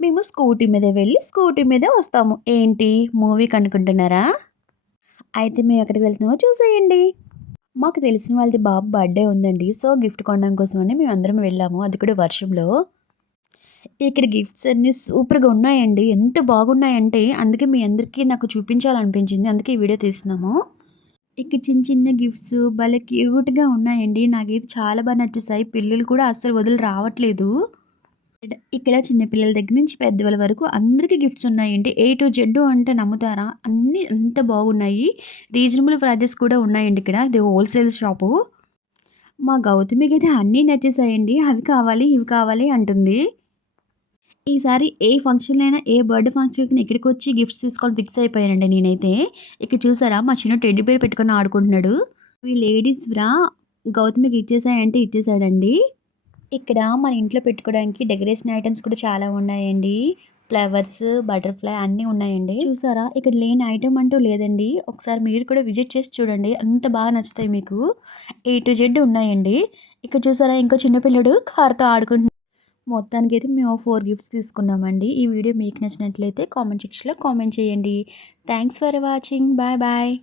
మేము స్కూటీ మీద వెళ్ళి, స్కూటీ మీదే వస్తాము. ఏంటి మూవీకనుకుంటున్నారా? అయితే మేమెక్కడికి వెళ్తున్నామో చూసేయండి. మాకు తెలిసిన వాళ్ళది బాబు బర్త్‌డే ఉందండి. సో, గిఫ్ట్ కొనడం కోసమని మేమందరం వెళ్ళాము. అది కూడా వర్షంలో. ఇక్కడ గిఫ్ట్స్ అన్నీ సూపర్‌గా ఉన్నాయండి. ఎంత బాగున్నాయంటే, అందుకే మీ అందరికీ నాకు చూపించాలనిపించింది. అందుకే ఈ వీడియో తీస్తున్నాము. ఇక్కడ చిన్న చిన్న గిఫ్ట్స్ భలే క్యూట్‌గా ఉన్నాయండి. నాకైతే చాలా నచ్చేసాయి. పిల్లలు కూడా అస్సలు వదిలి రావట్లేదు. ఇక్కడ చిన్న పిల్లల దగ్గర నుంచి పెద్దవాళ్ళ వరకు అందరికి గిఫ్ట్స్ ఉన్నాయండి. ఏ టు జెడ్ అంటే నమ్ముతారా? అన్నీ అంత బాగున్నాయి. రీజనబుల్ ప్రైజెస్ కూడా ఉన్నాయండి ఇక్కడ. ఇది హోల్‌సేల్ షాపు. మా గౌతమికైతే అన్నీ నచ్చేసాయండి. అవి కావాలి, ఇవి కావాలి అంటుంది. ఈసారి ఏ ఫంక్షన్‌లైనా, ఏ బర్త్‌డే ఫంక్షన్‌కైనా ఇక్కడికొచ్చి గిఫ్ట్స్ తీసుకోవాలని ఫిక్స్ అయిపోయానండి నేనైతే. ఇక్కడ చూసారా మా చిన్న టెడ్డీ బేర్ పెట్టుకొని ఆడుకుంటున్నాడు. ఇవి లేడీస్‌విరా గౌతమికి ఇచ్చేసాయంటే ఇచ్చేసాడండి. ఇక్కడ మన ఇంట్లో పెట్టుకోవడానికి డెకరేషన్ ఐటెమ్స్ కూడా చాలా ఉన్నాయండి. ఫ్లవర్స్, బటర్‌ఫ్లై అన్నీ ఉన్నాయండి. చూసారా ఇక్కడ లేని ఐటెమ్ అంటూ లేదండి. ఒకసారి మీరు కూడా విజిట్ చేసి చూడండి. అంత బాగా నచ్చుతాయి మీకు. ఏ టు జెడ్ ఉన్నాయండి. ఇక్కడ చూసారా ఇంకో చిన్న పిల్లోడు కార్‌తో ఆడుకుంటున్నాడు. మొత్తానికైతే మేము 4 గిఫ్ట్స్ తీసుకున్నామండి. ఈ వీడియో మీకు నచ్చినట్లయితే కామెంట్ సెక్షన్‌లో కామెంట్ చేయండి. Thanks for watching. Bye bye.